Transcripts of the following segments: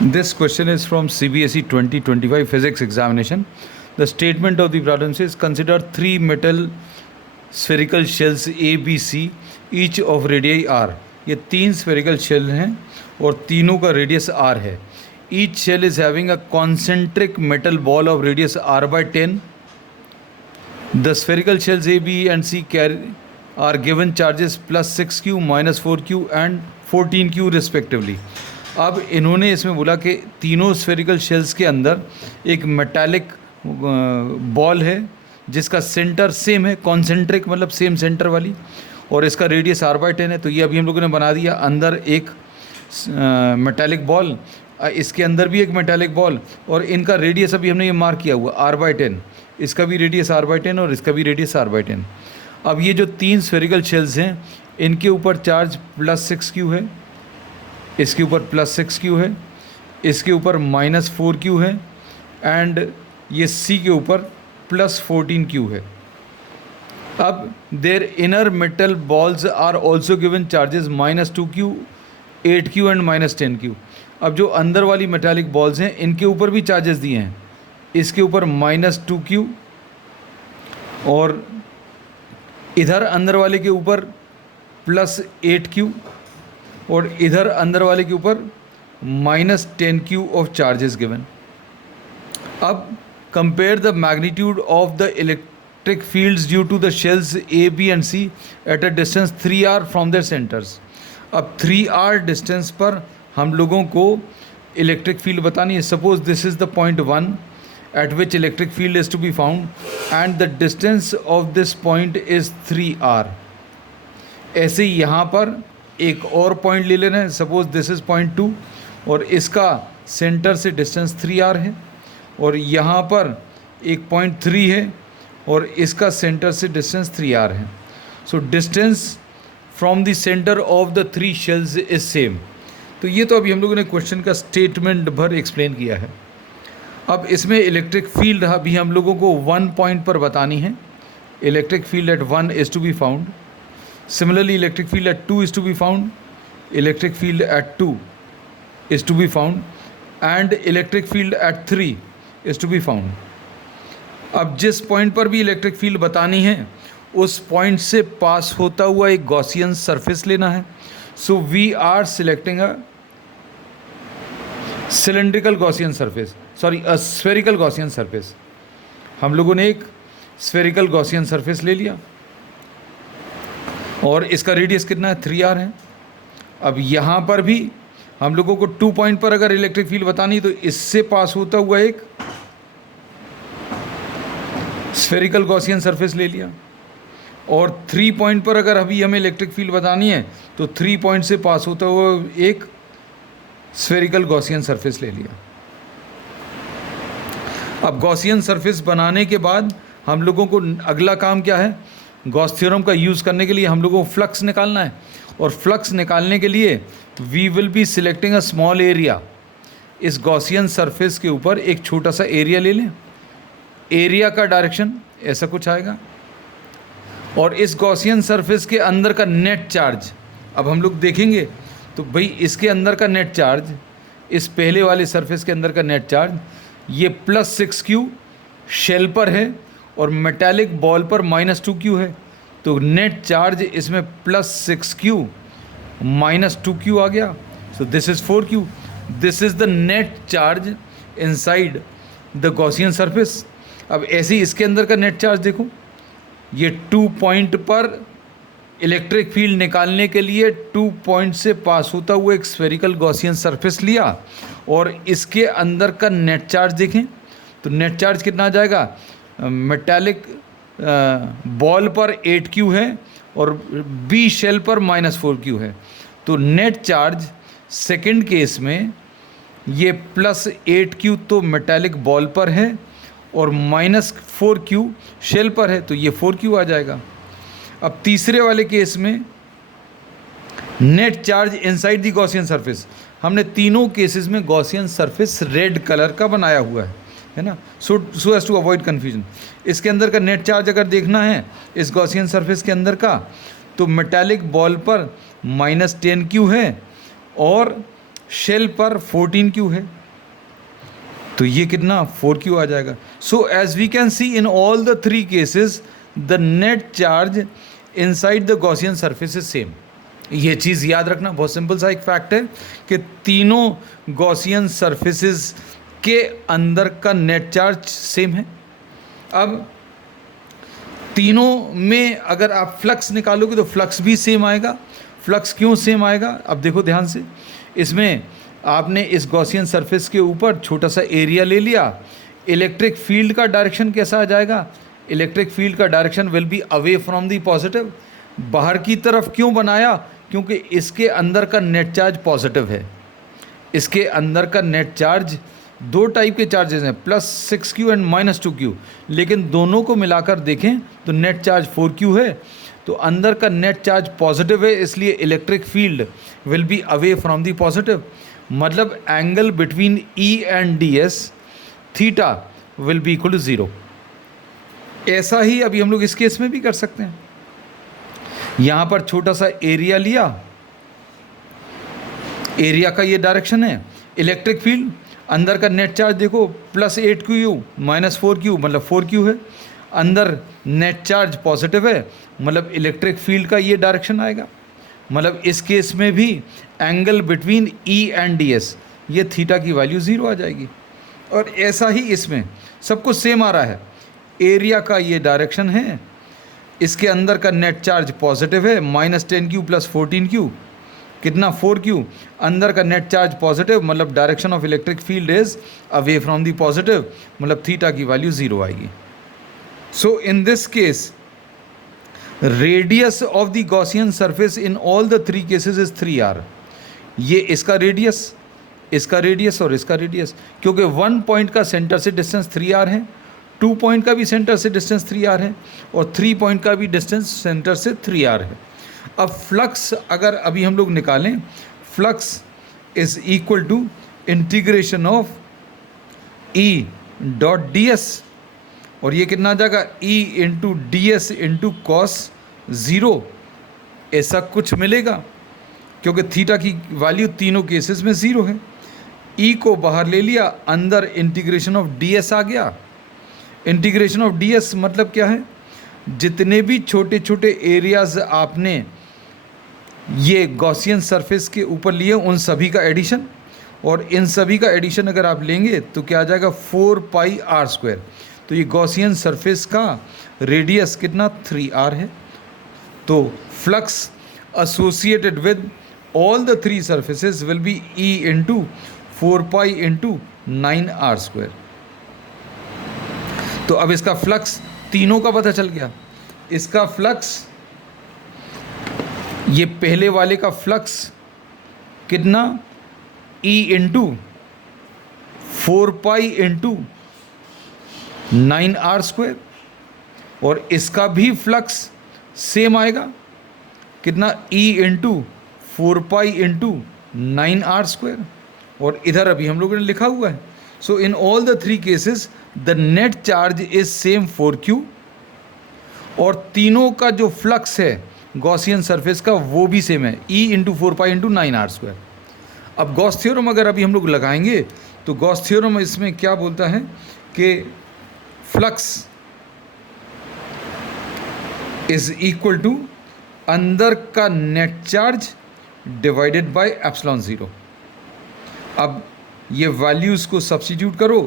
This question is from CBSE 2025 physics examination. The statement of the problem says consider three metal spherical shells A, B, C, each of radii R. ये तीन spherical shell हैं और तीनों का radius R है. Each shell is having a concentric metal ball of radius R by 10. The spherical shells A, B and C are given charges plus 6Q, minus 4Q and 14Q respectively. अब इन्होंने इसमें बोला कि तीनों spherical shells के अंदर एक metallic ball है जिसका सेंटर सेम है, कॉन्सेंट्रिक मतलब सेम सेंटर वाली, और इसका रेडियस R बाई 10 है. तो ये अभी हम लोगों ने बना दिया. अंदर एक मेटालिक बॉल, इसके अंदर भी एक मेटालिक बॉल, और इनका रेडियस अभी हमने ये मार्क किया हुआ R बाई 10. इसका भी रेडियस R बाई 10 और इसका भी रेडियस R बाई 10. अब ये जो तीन स्फेरिकल शेल्स हैं इनके ऊपर चार्ज प्लस 6Q है, इसके ऊपर प्लस 6Q है, इसके ऊपर माइनस 4Q है एंड ये C के ऊपर प्लस 14Q है. अब there inner metal balls are also given charges minus 2Q, 8Q and minus 10Q. अब जो अंदर वाली मेटालिक बॉल्स हैं इनके ऊपर भी चार्जेस दिए हैं. इसके ऊपर माइनस 2Q और इधर अंदर वाले के ऊपर प्लस 8Q और इधर अंदर वाले के ऊपर minus 10Q of charges given. अब compare the magnitude of the electric fields due to the shells A, B and C at a distance 3R from their centres. अब 3R डिस्टेंस पर हम लोगों को इलेक्ट्रिक फील्ड बतानी है. Suppose this is the point 1 at which electric field is to be found and the distance of this point is 3R. ऐसे ही यहाँ पर एक और पॉइंट ले लेना है. सपोज दिस इज़ पॉइंट 2 और इसका सेंटर से डिस्टेंस 3R है, और यहाँ पर एक पॉइंट 3 है और इसका सेंटर से डिस्टेंस 3R है. So distance from the centre of the three shells is same. तो ये तो अभी हम लोगों ने क्वेश्चन का स्टेटमेंट भर एक्सप्लेन किया है. अब इसमें इलेक्ट्रिक फील्ड अभी हम लोगों को 1 पॉइंट पर बतानी है. Electric field at 1 is to be found. Similarly, electric field at 2 is to be found, electric field at 2 is to be found, and electric field at 3 is to be found. अब जिस point पर भी electric field बतानी है उस point से पास होता हुआ एक गॉसियन सरफेस लेना है. So we are selecting a cylindrical Gaussian surface, sorry a spherical Gaussian surface. हम लोगों ने एक स्फेरिकल गॉसियन सरफेस ले लिया और इसका रेडियस कितना है, 3R है. अब यहाँ पर भी हम लोगों को 2 पॉइंट पर अगर इलेक्ट्रिक फील्ड बतानी तो इससे पास होता हुआ एक स्फेरिकल गॉसियन सरफेस ले लिया, और 3 पॉइंट पर अगर अभी हमें इलेक्ट्रिक फील्ड बतानी है तो 3 पॉइंट से पास होता हुआ एक स्फेरिकल गॉसियन सरफेस ले लिया. अब गॉसियन सरफेस बनाने के बाद हम लोगों को अगला काम क्या है, गॉस थ्योरम का यूज़ करने के लिए हम लोगों को फ्लक्स निकालना है. और फ्लक्स निकालने के लिए we will be selecting a small area. इस गॉसियन सरफेस के ऊपर एक छोटा सा एरिया ले लें. एरिया का डायरेक्शन ऐसा कुछ आएगा, और इस गॉसियन सरफेस के अंदर का नेट चार्ज अब हम लोग देखेंगे. तो भाई इसके अंदर का नेट चार्ज, इस पहले वाले सरफेस के अंदर का नेट चार्ज ये प्लस 6Q शेल पर है और मेटालिक बॉल पर माइनस 2Q है. तो नेट चार्ज इसमें प्लस 6Q माइनस 2Q आ गया. So this is 4Q. This is the net charge inside the Gaussian surface. अब ऐसे ही इसके अंदर का नेट चार्ज देखो, ये 2 पॉइंट पर इलेक्ट्रिक फील्ड निकालने के लिए 2 पॉइंट से पास होता हुआ एक स्फेरिकल गॉसियन सरफेस लिया, और इसके अंदर का नेट चार्ज देखें तो नेट चार्ज कितना आ जाएगा. मेटालिक बॉल पर 8Q है और B शेल पर माइनस 4Q है. तो नेट चार्ज सेकंड केस में ये प्लस 8Q तो मेटालिक बॉल पर है और माइनस 4Q शेल पर है, तो ये 4Q आ जाएगा. अब तीसरे वाले केस में net charge inside the Gaussian surface. हमने तीनों केसेस में गॉसियन सरफेस रेड कलर का बनाया हुआ है ना, so as to avoid confusion. इसके अंदर का नेट चार्ज अगर देखना है इस गॉसियन सरफेस के अंदर का, तो मेटालिक बॉल पर माइनस 10Q है और शेल पर 14Q है, तो ये कितना 4Q आ जाएगा. So as we can see in all the three cases the net charge inside the Gaussian surface is same. ये चीज़ याद रखना, बहुत सिंपल सा एक फैक्ट है कि तीनों गॉसियन सरफेसेस के अंदर का नेट चार्ज सेम है. अब तीनों में अगर आप फ्लक्स निकालोगे तो फ्लक्स भी सेम आएगा. फ्लक्स क्यों सेम आएगा, अब देखो ध्यान से. इसमें आपने इस गॉसियन सरफेस के ऊपर छोटा सा एरिया ले लिया. इलेक्ट्रिक फील्ड का डायरेक्शन कैसा आ जाएगा, इलेक्ट्रिक फील्ड का direction will be away from the positive. बाहर की तरफ क्यों बनाया, क्योंकि इसके अंदर का नेट चार्ज पॉजिटिव है. इसके अंदर का नेट चार्ज दो टाइप के चार्जेस हैं, +6Q एंड -2Q, लेकिन दोनों को मिलाकर देखें तो नेट चार्ज 4Q है. तो अंदर का नेट चार्ज पॉजिटिव है, इसलिए electric field will be away from the positive. मतलब angle between E and DS theta will be equal to 0. ऐसा ही अभी हम लोग इस केस में भी कर सकते हैं. यहाँ पर छोटा सा एरिया लिया, एरिया का ये डायरेक्शन है. इलेक्ट्रिक फील्ड, अंदर का नेट चार्ज देखो, +8Q -4Q मतलब 4Q है. अंदर नेट चार्ज पॉजिटिव है, मतलब इलेक्ट्रिक फील्ड का ये डायरेक्शन आएगा. मतलब इस केस में भी angle between E and DS ये थीटा की वैल्यू 0 आ जाएगी. और ऐसा ही इसमें सब कुछ सेम आ रहा है. एरिया का ये डायरेक्शन है, इसके अंदर का नेट चार्ज पॉजिटिव है, -10Q + 14Q कितना 4Q. अंदर का नेट चार्ज पॉजिटिव, मतलब direction of electric field is away from the positive, मतलब थीटा की वैल्यू 0 आएगी. So in this case radius of the Gaussian surface in all the three cases is 3r. ये इसका radius, इसका radius और इसका radius, क्योंकि 1 पॉइंट का सेंटर से डिस्टेंस 3r है, 2 पॉइंट का भी सेंटर से डिस्टेंस 3r है, और 3 पॉइंट का भी डिस्टेंस सेंटर से 3r है. अब फ्लक्स अगर अभी हम लोग निकालें, flux is equal to integration of E.ds, और ये कितना आ जाएगा E/ds इंटू cos 0. ऐसा कुछ मिलेगा क्योंकि थीटा की वैल्यू तीनों केसेस में 0 है. E को बाहर ले लिया, अंदर इंटीग्रेशन ऑफ ds आ गया. इंटीग्रेशन ऑफ ds मतलब क्या है, जितने भी छोटे छोटे एरियाज आपने ये गॉसियन सरफेस के ऊपर लिए उन सभी का एडिशन, और इन सभी का एडिशन अगर आप लेंगे तो क्या आ जाएगा 4πr². तो ये गॉसियन सरफेस का रेडियस कितना 3r है. तो flux associated with all the three surfaces will be E into 4π into 9r². तो अब इसका फ्लक्स तीनों का पता चल गया. इसका फ्लक्स, ये पहले वाले का फ्लक्स कितना E इंटू 4π इंटू 9r², और इसका भी फ्लक्स सेम आएगा कितना E इंटू 4π इंटू 9r², और इधर अभी हम लोगों ने लिखा हुआ है. So in all the three cases the net charge is same 4Q, और तीनों का जो फ्लक्स है गॉसियन सरफेस का वो भी सेम है, E इंटू 4π इंटू 9r². अब गॉस थ्योरम अगर अभी हम लोग लगाएंगे तो गॉस थ्योरम इसमें क्या बोलता है कि फ्लक्स इज इक्वल टू अंदर का नेट चार्ज डिवाइडेड बाय ε0. अब ये वैल्यूज़ को सब्स्टिट्यूट करो,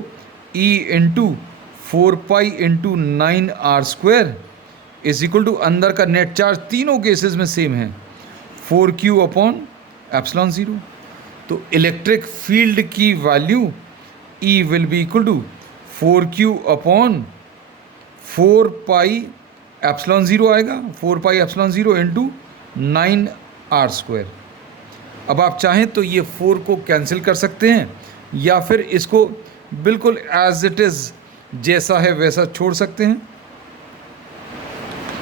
E into 4π into 9r² is equal to अंदर का नेट चार्ज तीनों केसेस में सेम है 4Q अपॉन ε0. तो इलेक्ट्रिक फील्ड की value E will be equal to 4Q upon 4π ε0 आएगा, 4π ε0 इंटू 9r². अब आप चाहें तो ये 4 को कैंसिल कर सकते हैं, या फिर इसको बिल्कुल एज इट इज़ जैसा है वैसा छोड़ सकते हैं.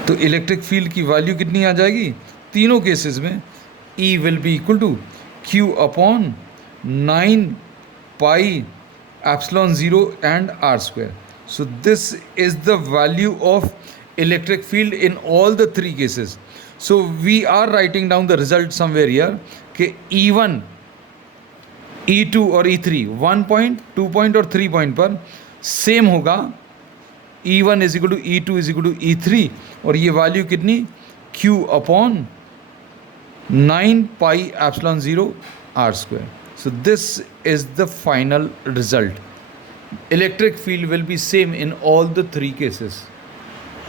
तो इलेक्ट्रिक फील्ड की वैल्यू कितनी आ जाएगी तीनों केसेस में, E will be equal to Q upon 9π ε0 and r². So this is the value of electric field in all the three cases. So we are writing down the result somewhere here कि E1 E2 और E3 1 point, 2 point और 3 point पर same होगा, E1 is equal to E2 is equal to E3, और ये value कितनी, Q upon 9 pi epsilon 0 R square. So this is the final result. Electric field will be same in all the three cases.